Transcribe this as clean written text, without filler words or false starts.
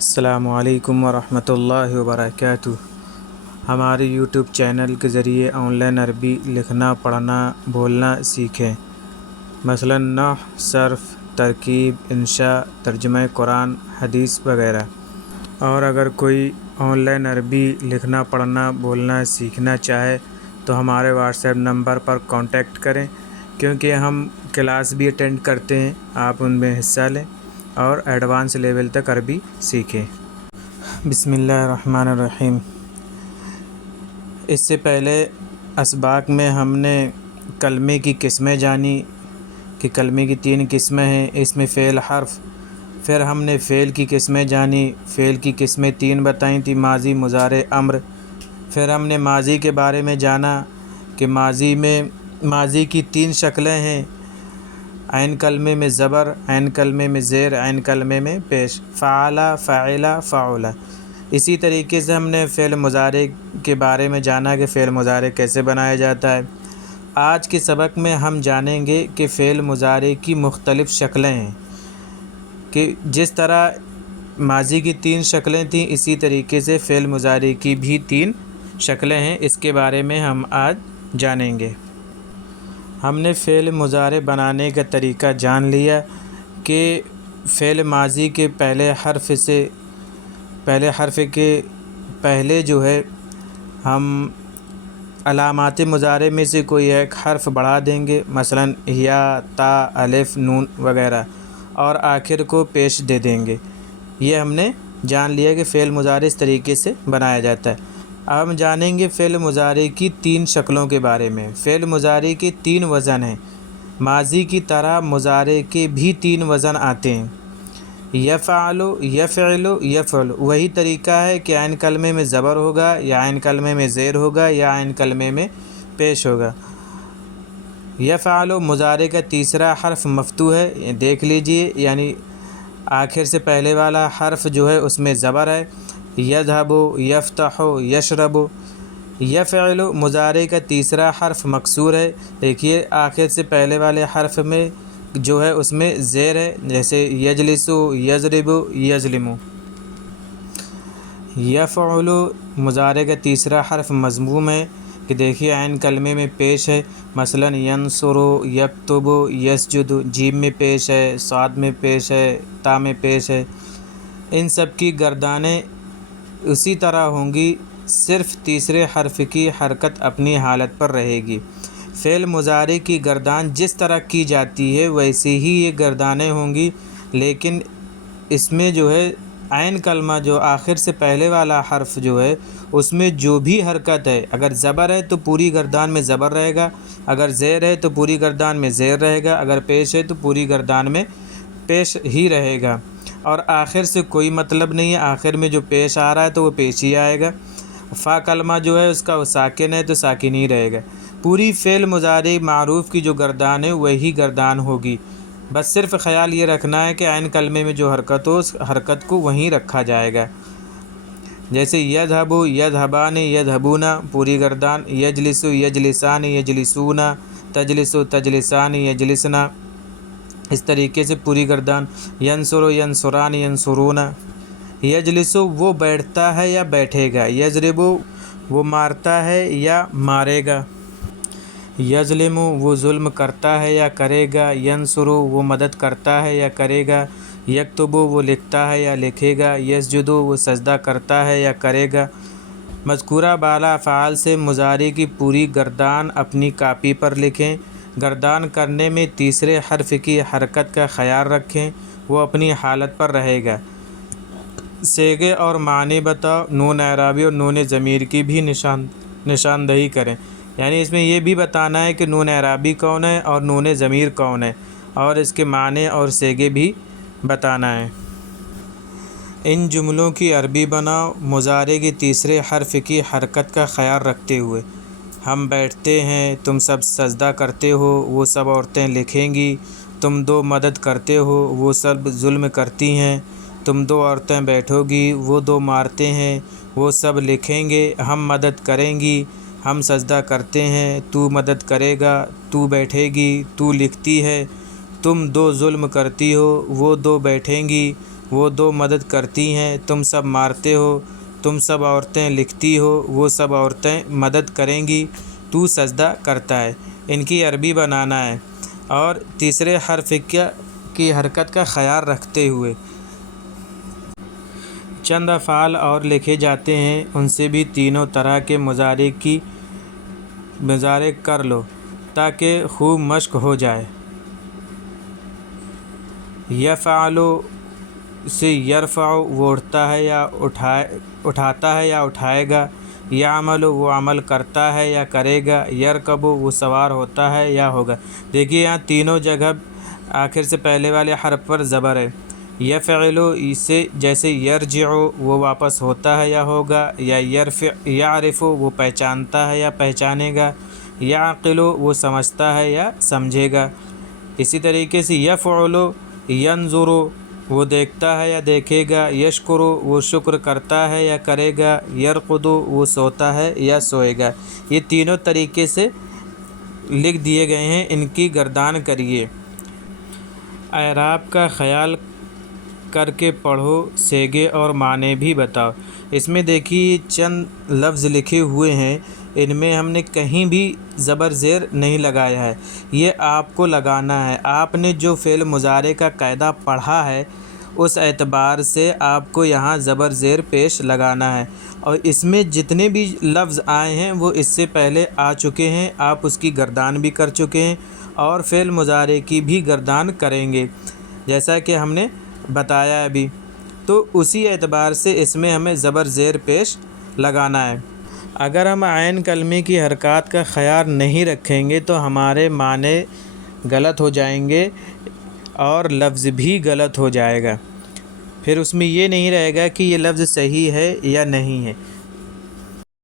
السلام علیکم ورحمۃ اللہ وبرکاتہ۔ ہمارے یوٹیوب چینل کے ذریعے آن لائن عربی لکھنا، پڑھنا، بولنا سیکھیں، مثلاً نحو، صرف، ترکیب، انشاء، ترجمہ قرآن، حدیث وغیرہ۔ اور اگر کوئی آن لائن عربی لکھنا، پڑھنا، بولنا سیکھنا چاہے تو ہمارے واٹس ایپ نمبر پر کانٹیکٹ کریں، کیونکہ ہم کلاس بھی اٹینڈ کرتے ہیں، آپ ان میں حصہ لیں اور ایڈوانس لیول تک عربی سیکھیں۔ بسم اللہ الرحمن الرحیم۔ اس سے پہلے اسباق میں ہم نے کلمے کی قسمیں جانی کہ کلمے کی 3 قسمیں ہیں، اس میں فعل، حرف۔ پھر ہم نے فعل کی قسمیں جانی، فعل کی قسمیں 3 بتائیں تھیں، ماضی، مضارع، امر۔ پھر ہم نے ماضی کے بارے میں جانا کہ ماضی کی 3 شکلیں ہیں، عین کلمے میں زبر، عین کلمے میں زیر، عین کلمے میں پیش، فعل، فعل، فعل۔ اسی طریقے سے ہم نے فعل مضارع کے بارے میں جانا کہ فعل مضارع کیسے بنایا جاتا ہے۔ آج کے سبق میں ہم جانیں گے کہ فعل مضارع کی مختلف شکلیں ہیں، کہ جس طرح ماضی کی 3 شکلیں تھیں، اسی طریقے سے فعل مضارع کی بھی 3 شکلیں ہیں، اس کے بارے میں ہم آج جانیں گے۔ ہم نے فعل مضارع بنانے کا طریقہ جان لیا کہ فعل ماضی کے پہلے حرف کے پہلے جو ہے ہم علامات مضارع میں سے کوئی ایک حرف بڑھا دیں گے، مثلاً یا، تا، الف، نون وغیرہ، اور آخر کو پیش دے دیں گے۔ یہ ہم نے جان لیا کہ فعل مضارع اس طریقے سے بنایا جاتا ہے۔ اب ہم جانیں گے فعل مضارع کی 3 شکلوں کے بارے میں۔ فعل مضارع کے 3 وزن ہیں، ماضی کی طرح مضارع کے بھی 3 وزن آتے ہیں، یفعل، یفعل، یفعل۔ وہی طریقہ ہے کہ عین کلمے میں زبر ہوگا، یا عین کلمے میں زیر ہوگا، یا عین کلمے میں پیش ہوگا۔ یفعل مضارع کا تیسرا حرف مفتوح ہے، یہ دیکھ لیجئے، یعنی آخر سے پہلے والا حرف جو ہے اس میں زبر ہے، یذهب، یفتح، یشرب۔ یفعل مضارع کا تیسرا حرف مکسور ہے، دیکھیے آخر سے پہلے والے حرف میں جو ہے اس میں زیر ہے، جیسے یجلس، یضرب، یظلم۔ یفعل مضارع کا تیسرا حرف مضموم ہے کہ دیکھیے عین کلمے میں پیش ہے، مثلاً ینصر، یکتب، یسجد۔ جیم میں پیش ہے، صاد میں پیش ہے، تا میں پیش ہے۔ ان سب کی گردانیں اسی طرح ہوں گی، صرف تیسرے حرف کی حرکت اپنی حالت پر رہے گی۔ فعل مضارع کی گردان جس طرح کی جاتی ہے ویسے ہی یہ گردانیں ہوں گی، لیکن اس میں جو ہے عین کلمہ جو آخر سے پہلے والا حرف جو ہے اس میں جو بھی حرکت ہے، اگر زبر ہے تو پوری گردان میں زبر رہے گا، اگر زیر ہے تو پوری گردان میں زیر رہے گا، اگر پیش ہے تو پوری گردان میں پیش ہی رہے گا، اور آخر سے کوئی مطلب نہیں ہے، آخر میں جو پیش آ رہا ہے تو وہ پیش ہی آئے گا۔ فا کلمہ جو ہے اس کا وہ ساکن ہے تو ساکن ہی رہے گا۔ پوری فعل مضارع معروف کی جو گردان ہے وہی گردان ہوگی، بس صرف خیال یہ رکھنا ہے کہ عین کلمے میں جو حرکت ہو اس حرکت کو وہیں رکھا جائے گا، جیسے یذهب، یذهبان، یذهبون، پوری گردان، یجلس، یجلسان، یجلسون، تجلس، تجلسان، یجلسن، اس طریقے سے پوری گردان۔ ینصر، ینصران، ینصرون۔ یجلس وہ بیٹھتا ہے یا بیٹھے گا، یضرب وہ مارتا ہے یا مارے گا، یظلم وہ ظلم کرتا ہے یا کرے گا، ینصر وہ مدد کرتا ہے یا کرے گا، یکتب وہ لکھتا ہے یا لکھے گا، یسجد وہ سجدہ کرتا ہے یا کرے گا۔ مذکورہ بالا افعال سے مضارع کی پوری گردان اپنی کاپی پر لکھیں۔ گردان کرنے میں تیسرے حرف کی حرکت کا خیال رکھیں، وہ اپنی حالت پر رہے گا۔ صیغے اور معنی بتاؤ، نون اعرابی اور نون ضمیر کی بھی نشاندہی کریں، یعنی اس میں یہ بھی بتانا ہے کہ نون اعرابی کون ہے اور نون ضمیر کون ہے، اور اس کے معنی اور صیغے بھی بتانا ہے۔ ان جملوں کی عربی بناؤ مضارع کے تیسرے حرف کی حرکت کا خیال رکھتے ہوئے۔ ہم بیٹھتے ہیں، تم سب سجدہ کرتے ہو، وہ سب عورتیں لکھیں گی۔ تم 2 مدد کرتے ہو، وہ سب ظلم کرتی ہیں۔ تم 2 عورتیں بیٹھو گی، وہ 2 مارتے ہیں، وہ سب لکھیں گے۔ ہم مدد کریں گی، ہم سجدہ کرتے ہیں، تو مدد کرے گا، تو بیٹھے گی، تو لکھتی ہے۔ تم 2 ظلم کرتی ہو، وہ 2 بیٹھیں گی۔ وہ دو مدد کرتی ہیں، تم سب مارتے ہو، تم سب عورتیں لکھتی ہو، وہ سب عورتیں مدد کریں گی، تو سجدہ کرتا ہے۔ ان کی عربی بنانا ہے، اور تیسرے حرف کی حرکت کا خیال رکھتے ہوئے چند افعال اور لکھے جاتے ہیں، ان سے بھی تینوں طرح کے مضارع کر لو تاکہ خوب مشق ہو جائے۔ یفعل سے یرفع وہ اٹھتا ہے یا اٹھاتا ہے یا اٹھائے گا، یعمل وہ عمل کرتا ہے یا کرے گا، یرکب وہ سوار ہوتا ہے یا ہوگا۔ دیکھیے یہاں تینوں جگہ آخر سے پہلے والے حرف پر زبر ہے۔ یفعل اسے جیسے یرجع وہ واپس ہوتا ہے یا ہوگا، یا یعرف وہ پہچانتا ہے یا پہچانے گا، یعقل وہ سمجھتا ہے یا سمجھے گا۔ اسی طریقے سے یفعل ینظر وہ دیکھتا ہے یا دیکھے گا، یشکر وہ شکر کرتا ہے یا کرے گا، یرقد وہ سوتا ہے یا سوئے گا۔ یہ تینوں طریقے سے لکھ دیے گئے ہیں، ان کی گردان کریے۔ اعراب کا خیال کر کے پڑھو، صیغے اور معنی بھی بتاؤ۔ اس میں دیکھیے چند لفظ لکھے ہوئے ہیں، ان میں ہم نے کہیں بھی زبر زیر نہیں لگایا ہے، یہ آپ کو لگانا ہے۔ آپ نے جو فعل مضارع کا قاعدہ پڑھا ہے اس اعتبار سے آپ کو یہاں زبر زیر پیش لگانا ہے، اور اس میں جتنے بھی لفظ آئے ہیں وہ اس سے پہلے آ چکے ہیں، آپ اس کی گردان بھی کر چکے ہیں، اور فعل مضارع کی بھی گردان کریں گے جیسا کہ ہم نے بتایا ابھی، تو اسی اعتبار سے اس میں ہمیں زبر زیر پیش لگانا ہے۔ اگر ہم عین کلمے کی حرکات کا خیال نہیں رکھیں گے تو ہمارے معنی غلط ہو جائیں گے اور لفظ بھی غلط ہو جائے گا، پھر اس میں یہ نہیں رہے گا کہ یہ لفظ صحیح ہے یا نہیں ہے۔